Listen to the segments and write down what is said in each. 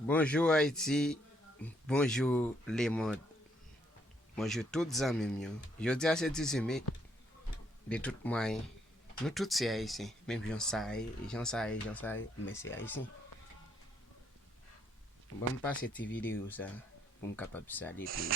Bonjour Haïti, bonjour les mondes, bonjour toutes les amis. Je dis à ce 18 mai, de toutes moyens, nous tous c'est haïtiens, même Jean Saï, mais c'est haïtien. Bon, me passer cette vidéo ça, pour me capable de saluer pays.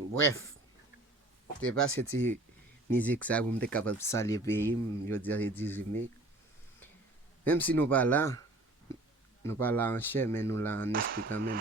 Bref, c'est pas cette musique ça pour me capable de saluer le pays, je dirais 18 mai. Même si nous pas là en chair, mais nous là en esprit quand même.